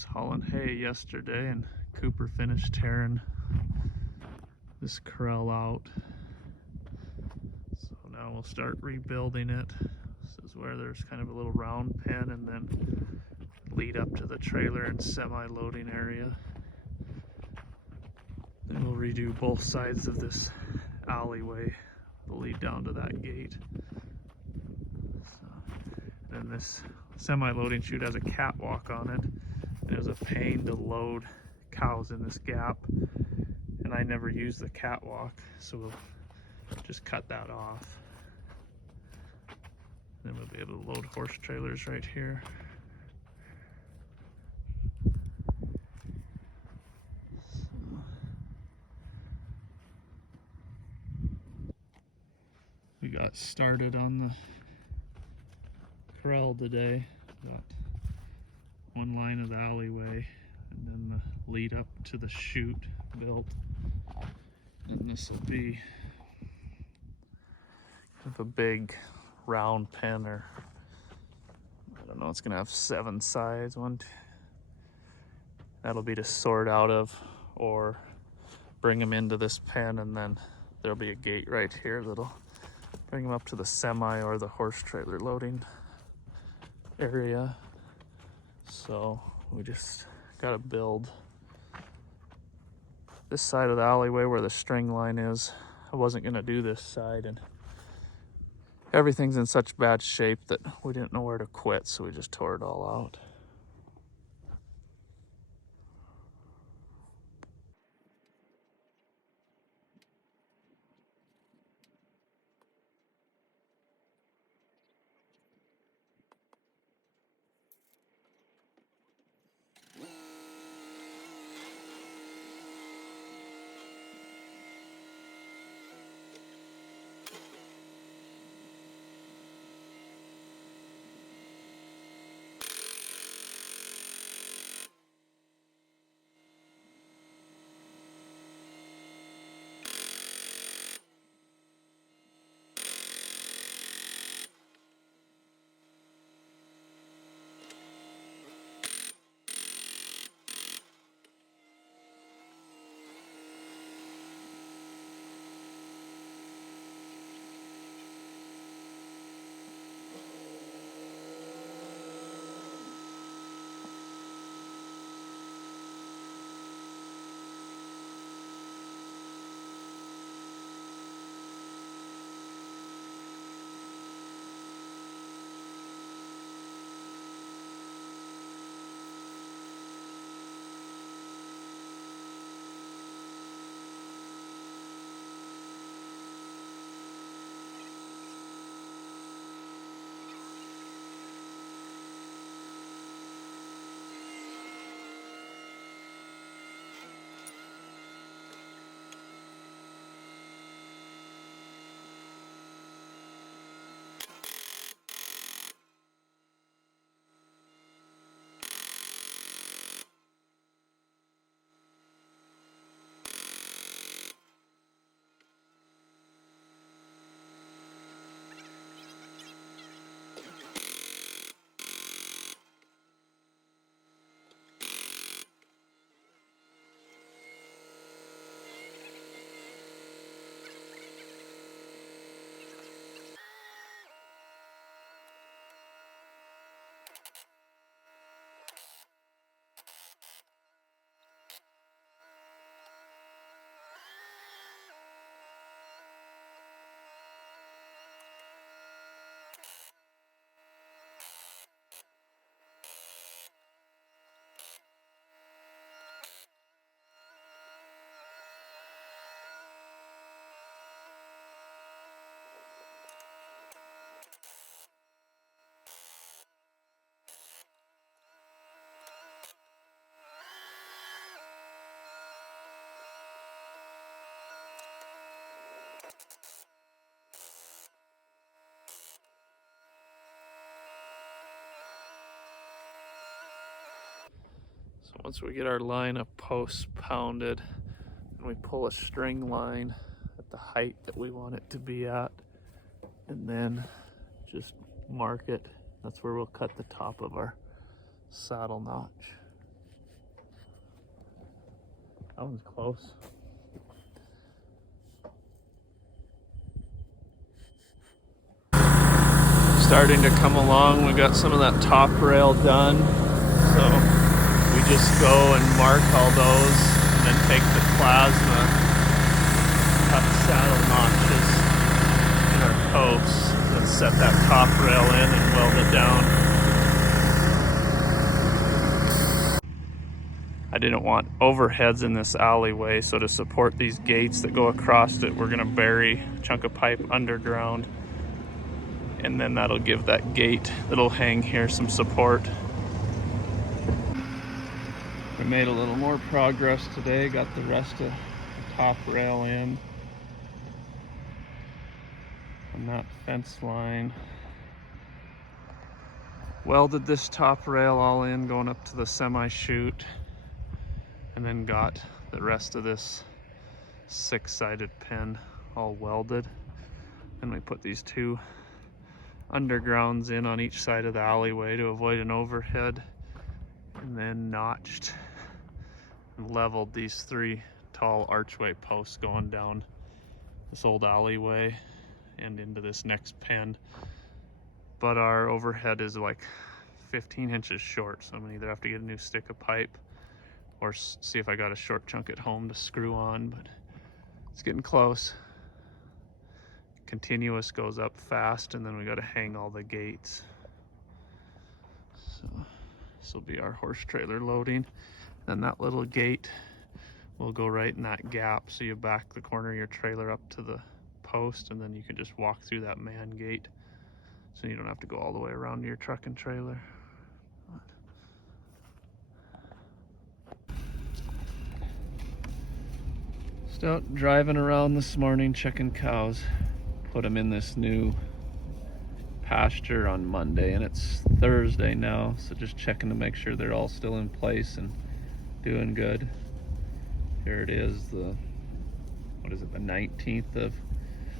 was hauling hay yesterday and Cooper finished tearing this corral out. So now we'll start rebuilding it. This is where there's kind of a little round pen and then lead up to the trailer and semi-loading area. Then we'll redo both sides of this alleyway to lead down to that gate. And this semi-loading chute has a catwalk on it. And it was a pain to load cows in this gap, and I never used the catwalk, so we'll just cut that off. Then we'll be able to load horse trailers right here. We got started on the corral today. Got one line of the alleyway and then the lead up to the chute built. And this will be kind of a big round pen, or I don't know, it's gonna have 7 sides. That'll be to sort out of or bring them into this pen, and then there'll be a gate right here that'll bring them up to the semi or the horse trailer loading area. So we just got to build this side of the alleyway where the string line is. I wasn't going to do this side, and everything's in such bad shape that we didn't know where to quit, so we just tore it all out. So once we get our line of posts pounded and we pull a string line at the height that we want it to be at, and then just mark it, that's where we'll cut the top of our saddle notch. That one's close. Starting to come along. We got some of that top rail done. So we just go and mark all those and then take the plasma, cut saddle notches in our posts, and set that top rail in and weld it down. I didn't want overheads in this alleyway, so to support these gates that go across it, we're gonna bury a chunk of pipe underground, and then that'll give that gate that'll hang here some support. We made a little more progress today, got the rest of the top rail in on that fence line. Welded this top rail all in going up to the semi chute, and then got the rest of this 6-sided pin all welded. And we put these 2 undergrounds in on each side of the alleyway to avoid an overhead, and then notched and leveled these 3 tall archway posts going down this old alleyway and into this next pen. But our overhead is like 15 inches short, so I'm gonna either have to get a new stick of pipe or see if I got a short chunk at home to screw on, but it's getting close. Continuous goes up fast, and then we got to hang all the gates. So this will be our horse trailer loading. Then that little gate will go right in that gap, so you back the corner of your trailer up to the post, and then you can just walk through that man gate, so you don't have to go all the way around to your truck and trailer. Just out driving around this morning checking cows. Put them in this new pasture on Monday, and it's Thursday now, so just checking to make sure they're all still in place and doing good. Here it is, the 19th of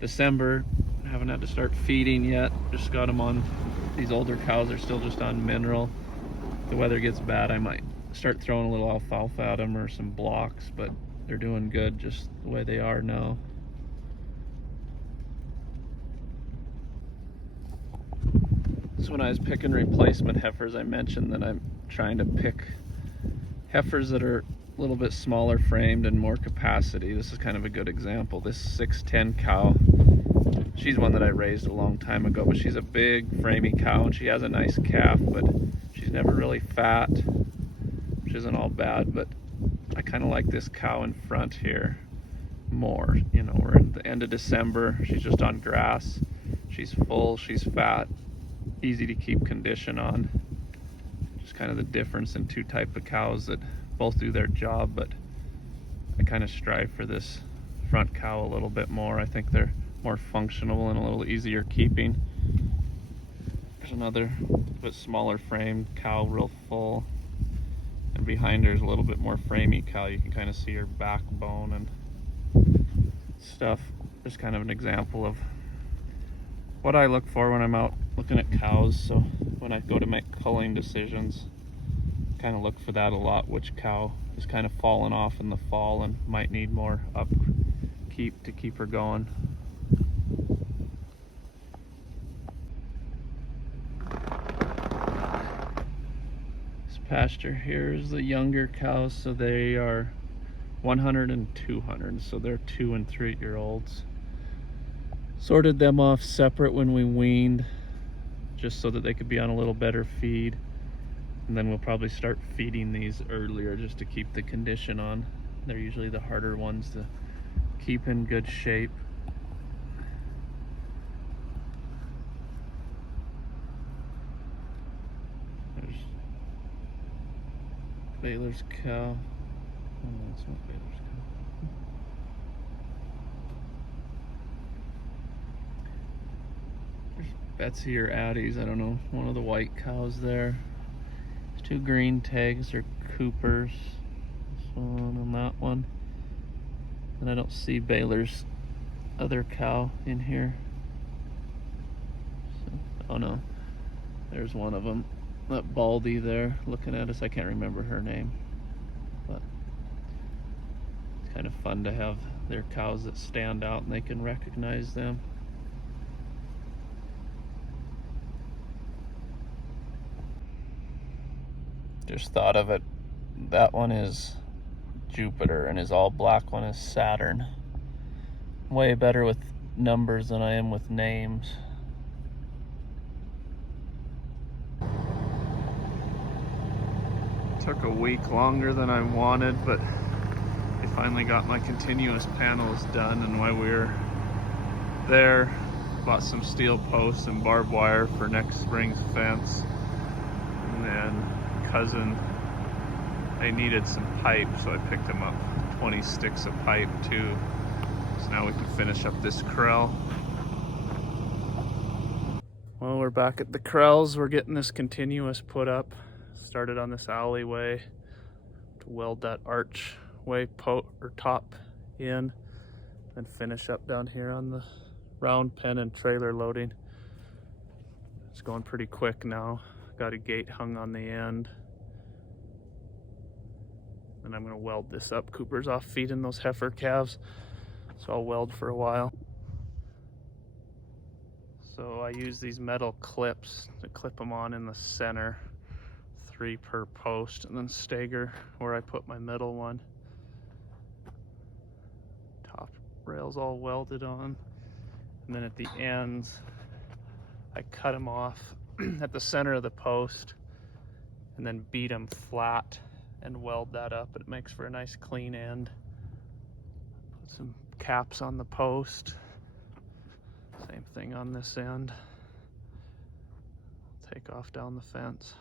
December. Haven't had to start feeding yet. Just got them on, these older cows are still just on mineral. If the weather gets bad, I might start throwing a little alfalfa at them or some blocks, but they're doing good just the way they are now. So when I was picking replacement heifers, I mentioned that I'm trying to pick heifers that are a little bit smaller framed and more capacity. This is kind of a good example. This 6'10" cow, she's one that I raised a long time ago, but she's a big framey cow and she has a nice calf, but she's never really fat, which isn't all bad. But I kind of like this cow in front here more. You know, we're at the end of December, she's just on grass, she's full, she's fat, easy to keep condition on. Just kind of the difference in 2 types of cows that both do their job, but I kind of strive for this front cow a little bit more. I think they're more functional and a little easier keeping. There's another bit smaller framed cow, real full, and behind her is a little bit more framey cow. You can kind of see her backbone and stuff. Just kind of an example of what I look for when I'm out looking at cows. So when I go to make culling decisions, kind of look for that a lot, which cow is kind of falling off in the fall and might need more upkeep to keep her going. This pasture here is the younger cows, so they are 100 and 200, so they're 2 and 3 year olds. Sorted them off separate when we weaned, just so that they could be on a little better feed. And then we'll probably start feeding these earlier just to keep the condition on. They're usually the harder ones to keep in good shape. There's Baylor's cow. Oh no, it's not Baylor's cow. There's Betsy or Addie's, I don't know, one of the white cows there. 2 green tags are Coopers, this one and that one. And I don't see Baylor's other cow in here. So, oh no, there's one of them. That Baldy there looking at us, I can't remember her name. But Kind of fun to have their cows that stand out and they can recognize them. Just thought of it. That one is Jupiter and his all black one is Saturn. Way better with numbers than I am with names. Took a week longer than I wanted, but I finally got my continuous panels done, and while we were there, bought some steel posts and barbed wire for next spring's fence. And then cousin, they needed some pipe, so I picked them up 20 sticks of pipe too. So now we can finish up this corral. Well, we're back at the corrals. We're getting this continuous put up. Started on this alleyway to weld that archway top in, and finish up down here on the round pen and trailer loading. It's going pretty quick now. Got a gate hung on the end. And I'm gonna weld this up. Cooper's off feeding those heifer calves, so I'll weld for a while. So I use these metal clips to clip them on in the center, 3 per post, and then stagger where I put my middle one. Top rail's all welded on. And then at the ends, I cut them off at the center of the post and then beat them flat and weld that up. It makes for a nice clean end. Put some caps on the post. Same thing on this end. Take off down the fence.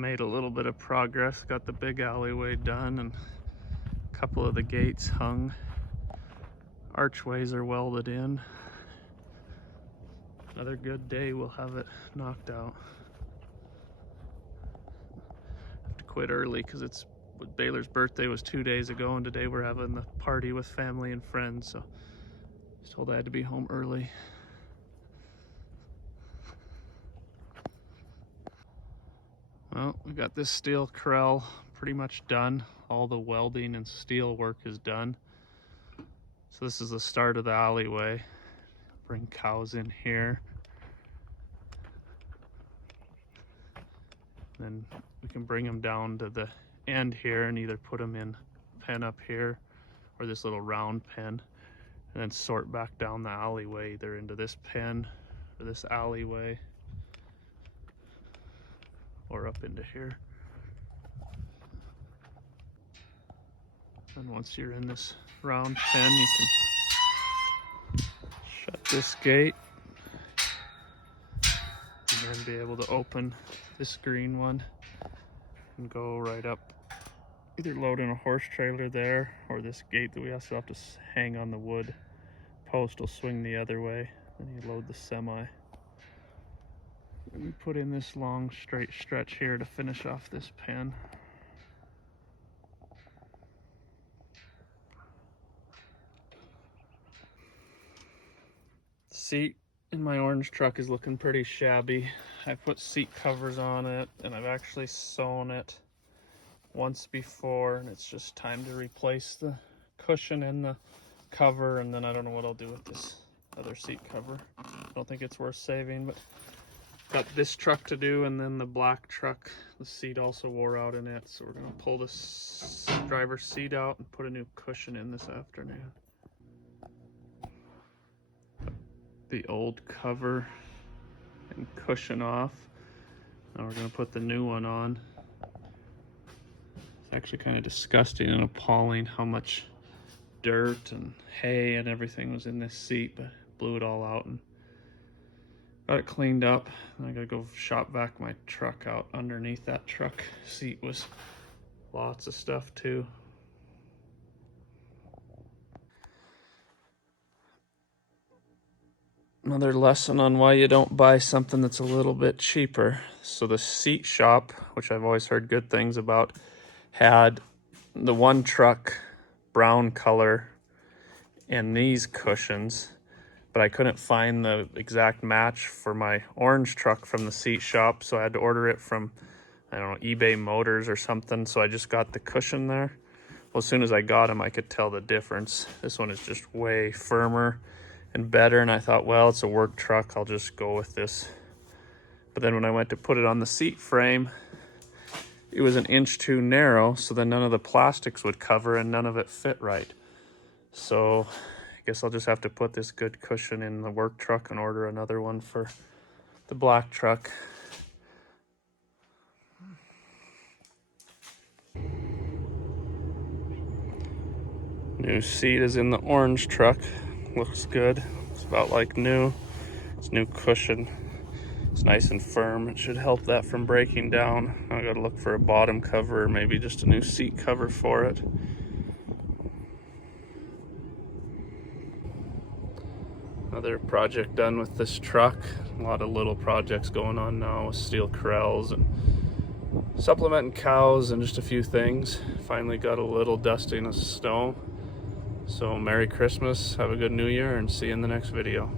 made a little bit of progress. Got the big alleyway done and a couple of the gates hung. Archways are welded in. Another good day, we'll have it knocked out. I have to quit early because Baylor's birthday was 2 days ago, and today we're having the party with family and friends, so I was told I had to be home early. Well, we got this steel corral pretty much done. All the welding and steel work is done. So this is the start of the alleyway. Bring cows in here. Then we can bring them down to the end here and either put them in pen up here or this little round pen, and then sort back down the alleyway either into this pen or this alleyway or up into here. And once you're in this round pen, you can shut this gate and then be able to open this green one and go right up, either loading a horse trailer there, or this gate that we also have to hang on the wood post will swing the other way, and you load the semi. And we put in this long straight stretch here to finish off this pen. Seat in my orange truck is looking pretty shabby. I put seat covers on it, and I've actually sewn it once before, and it's just time to replace the cushion and the cover, and then I don't know what I'll do with this other seat cover. I don't think it's worth saving, but got this truck to do, and then the black truck, the seat also wore out in it, so we're gonna pull this driver's seat out and put a new cushion in this afternoon. The old cover and cushion off. Now we're gonna put the new one on. It's actually kind of disgusting and appalling how much dirt and hay and everything was in this seat, but blew it all out and got it cleaned up. And I gotta go shop vac my truck out. Underneath that truck seat was lots of stuff too. Another lesson on why you don't buy something that's a little bit cheaper. So the seat shop, which I've always heard good things about, had the one truck brown color and these cushions, but I couldn't find the exact match for my orange truck from the seat shop, so I had to order it from, I don't know, eBay Motors or something, so I just got the cushion there. Well, as soon as I got them, I could tell the difference. This one is just way firmer and better, and I thought, well, it's a work truck, I'll just go with this. But then when I went to put it on the seat frame, it was an inch too narrow, so then none of the plastics would cover and none of it fit right. So I guess I'll just have to put this good cushion in the work truck and order another one for the black truck. New seat is in the orange truck. Looks good. It's about like new. It's new cushion. It's nice and firm. It should help that from breaking down. I gotta look for a bottom cover or maybe just a new seat cover for it. Another project done with this truck. A lot of little projects going on now with steel corrals and supplementing cows and just a few things. Finally got a little dusting of snow. So Merry Christmas, have a good New Year, and see you in the next video.